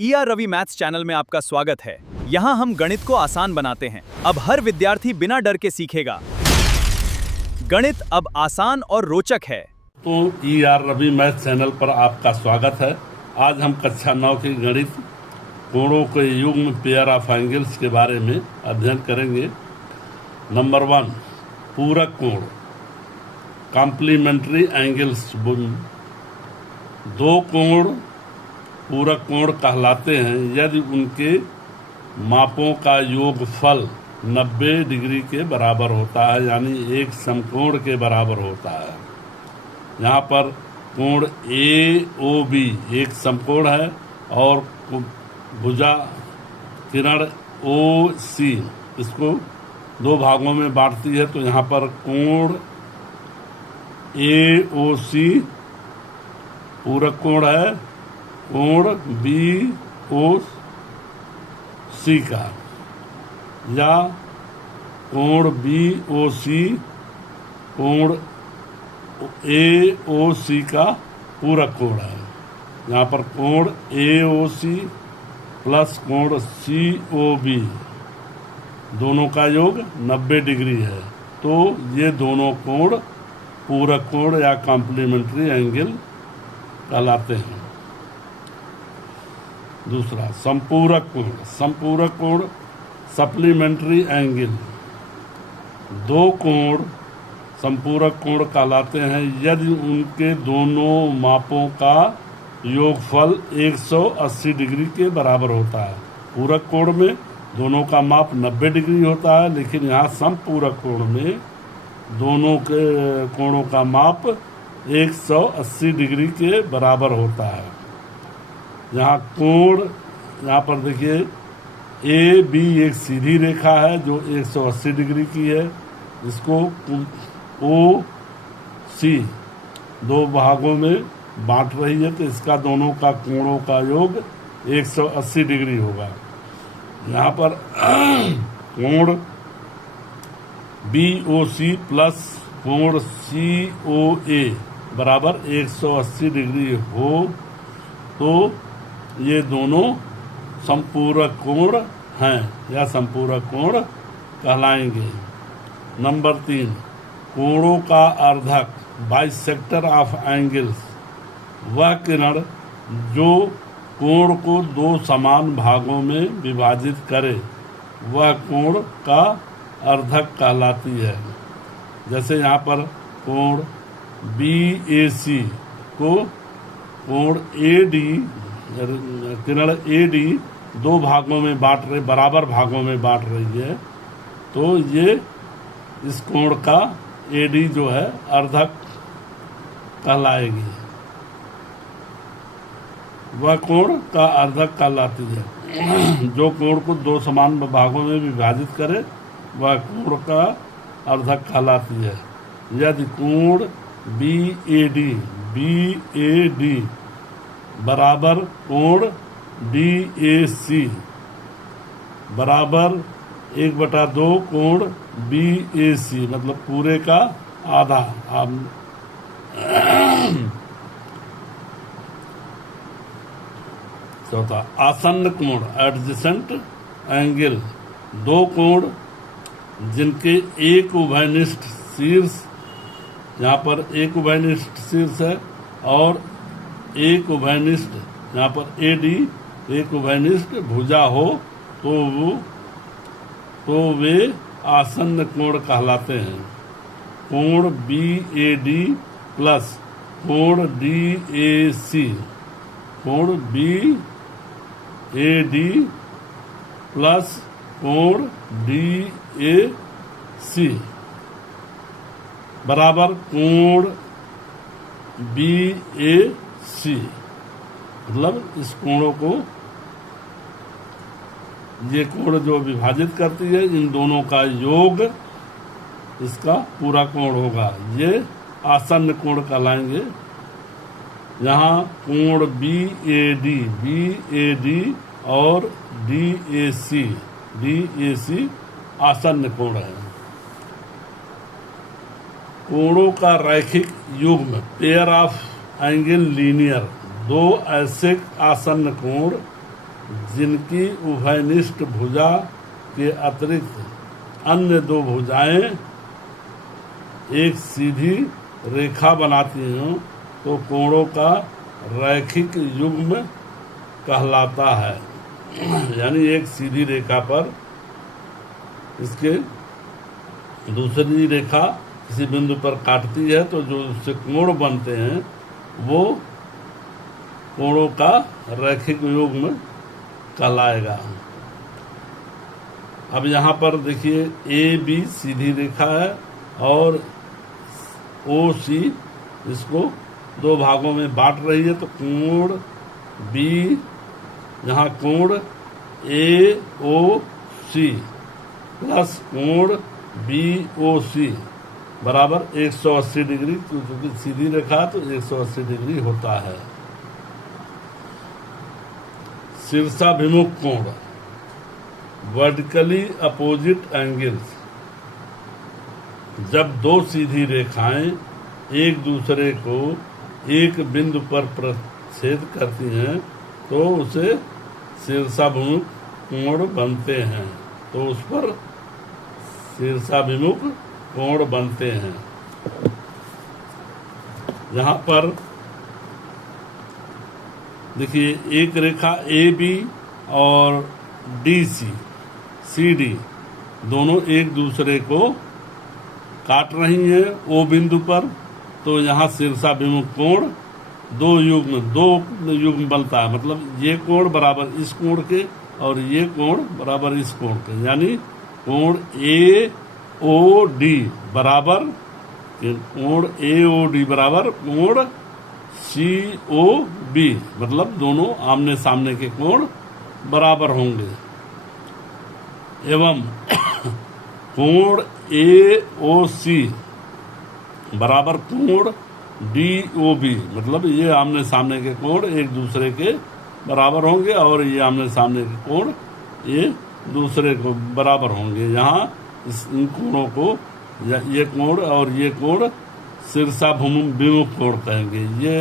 ER Ravi maths channel में आपका स्वागत है। यहाँ हम गणित को आसान बनाते हैं। अब हर विद्यार्थी बिना डर के सीखेगा। गणित अब आसान और रोचक है। तो ER रवि मैथ्स चैनल पर आपका स्वागत है। आज हम कक्षा 9 की गणित कोणों के युग्म पेयर ऑफ एंगल्स के बारे में अध्ययन करेंगे। नंबर 1, पूरक कोण, कॉम्प्लीमेंट्री एंगल्स। दो कोण पूरक कोण कहलाते हैं यदि उनके मापों का योगफल 90 डिग्री के बराबर होता है, यानी एक समकोण के बराबर होता है। यहाँ पर कोण AOB एक समकोण है और भुजा किरण OC इसको दो भागों में बांटती है। तो यहाँ पर कोण AOC पूरक कोण है कोण BOC का, या कोण BOC कोण AOC का पूरक कोण है। यहाँ पर कोण AOC प्लस कोण COB दोनों का योग 90 डिग्री है। तो ये दोनों कोण पूरक कोण या कॉम्प्लीमेंट्री एंगल कहलाते हैं। दूसरा, संपूरक कोण। संपूरक कोण सप्लीमेंट्री एंगल। दो कोण संपूरक कोण कहलाते हैं यदि उनके दोनों मापों का योगफल 180 डिग्री के बराबर होता है। पूरक कोण में दोनों का माप 90 डिग्री होता है, लेकिन यहाँ समपूरक कोण में दोनों के कोणों का माप 180 डिग्री के बराबर होता है। यहाँ कोण, यहाँ पर देखिए AB एक सीधी रेखा है जो 180 डिग्री की है। इसको OC दो भागों में बांट रही है, तो इसका दोनों का कोणों का योग 180 डिग्री होगा। यहाँ पर कोण BOC प्लस कोण COA बराबर 180 डिग्री हो तो ये दोनों संपूरक कोण हैं या संपूरक कोण कहलाएंगे। नंबर 3, कोणों का अर्धक, बाइसेक्टर ऑफ एंगल्स। वह किरण जो कोण को दो समान भागों में विभाजित करे वह कोण का अर्धक कहलाती है। जैसे यहाँ पर कोण BAC को कोण AD किरण AD दो भागों में बराबर भागों में बांट रही है, तो ये इस कोण का AD जो है अर्धक कहलाएगी। वह कोण का अर्धक कहलाती है। जो कोण को दो समान भागों में विभाजित करे वह कोण का अर्धक कहलाती है। यदि कोण BAD बराबर कोण DAC बराबर 1/2 कोण BAC, मतलब पूरे का आधा। चौथा, आसन्न कोण, एडजेसेंट एंगल। दो कोण जिनके एक उभयनिष्ठ शीर्ष, यहाँ पर एक उभयनिष्ठ शीर्ष है और एक उभयनिष्ठ, यहाँ पर AD एक उभयनिष्ठ भुजा हो तो वे आसन्न कोण कहलाते हैं। कोण BAD प्लस कोण DAC कोण BAD प्लस कोण DAC बराबर कोण BAC, मतलब इस कोणों को, ये कोण जो विभाजित करती है इन दोनों का योग इसका पूरा कोण होगा। ये आसन्न कोण कहलाएंगे। यहाँ कोण BAD और DAC आसन्न कोण है। कोणों का रैखिक युग्म, पेयर ऑफ एंगल लीनियर, दो ऐसे आसन्न कोण जिनकी उभयनिष्ठ भुजा के अतिरिक्त अन्य दो भुजाएं एक सीधी रेखा बनाती हों तो कोणों का रैखिक युग्म कहलाता है। यानी एक सीधी रेखा पर इसके दूसरी रेखा किसी बिंदु पर काटती है तो जो उससे कोण बनते हैं वो कोणों का रैखिक युग्म कहलाएगा। अब यहाँ पर देखिए ए बी सीधी रेखा है और ओ सी इसको दो भागों में बांट रही है, तो कोण बी यहाँ कोण ए ओ सी प्लस कोण बी ओ सी बराबर 180 डिग्री, क्योंकि सीधी रेखा तो 180 डिग्री होता है। शीर्षाभिमुख कोण वर्टिकली अपोजिट एंगल्स, जब दो सीधी रेखाएं एक दूसरे को एक बिंदु पर प्रतिच्छेद करती हैं तो उसे शीर्षाभिमुख कोण बनते हैं। तो उस पर शीर्षाभिमुख कोण बनते हैं। यहाँ पर देखिए एक रेखा ए बी और डी सी सी डी दोनों एक दूसरे को काट रही हैं ओ बिंदु पर, तो यहाँ शीर्षाभिमुख कोण दो युग्म बनता है। मतलब ये कोण बराबर इस कोण के और ये कोण बराबर इस कोण के, यानी कोण ए ओ डी बराबर कोण ए ओ डी बराबर कोण सी ओ बी, मतलब दोनों आमने सामने के कोण बराबर होंगे। एवं कोण ए ओ सी बराबर कोण डी ओ बी, मतलब ये आमने सामने के कोण एक दूसरे के बराबर होंगे और ये आमने सामने के कोण ये दूसरे को बराबर होंगे। यहाँ इन कोणों को ये कोण और ये कोण शीर्षाभिमुख कोण कहेंगे।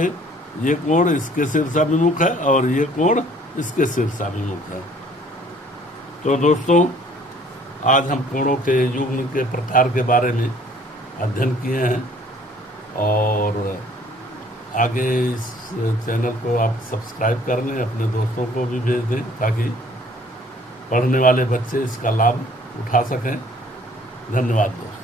ये कोण इसके शीर्षाभिमुख है और ये कोण इसके शीर्षाभिमुख है। तो दोस्तों आज हम कोणों के युग्म के प्रकार के बारे में अध्ययन किए हैं और आगे इस चैनल को आप सब्सक्राइब कर लें, अपने दोस्तों को भी भेज दें ताकि पढ़ने वाले बच्चे इसका लाभ उठा सकें। धन्यवाद दोस्तों।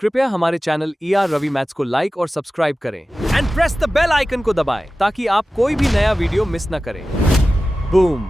कृपया हमारे चैनल ER रवि मैथ्स को लाइक और सब्सक्राइब करें and press the bell icon को दबाएं ताकि आप कोई भी नया वीडियो मिस न करें। बूम।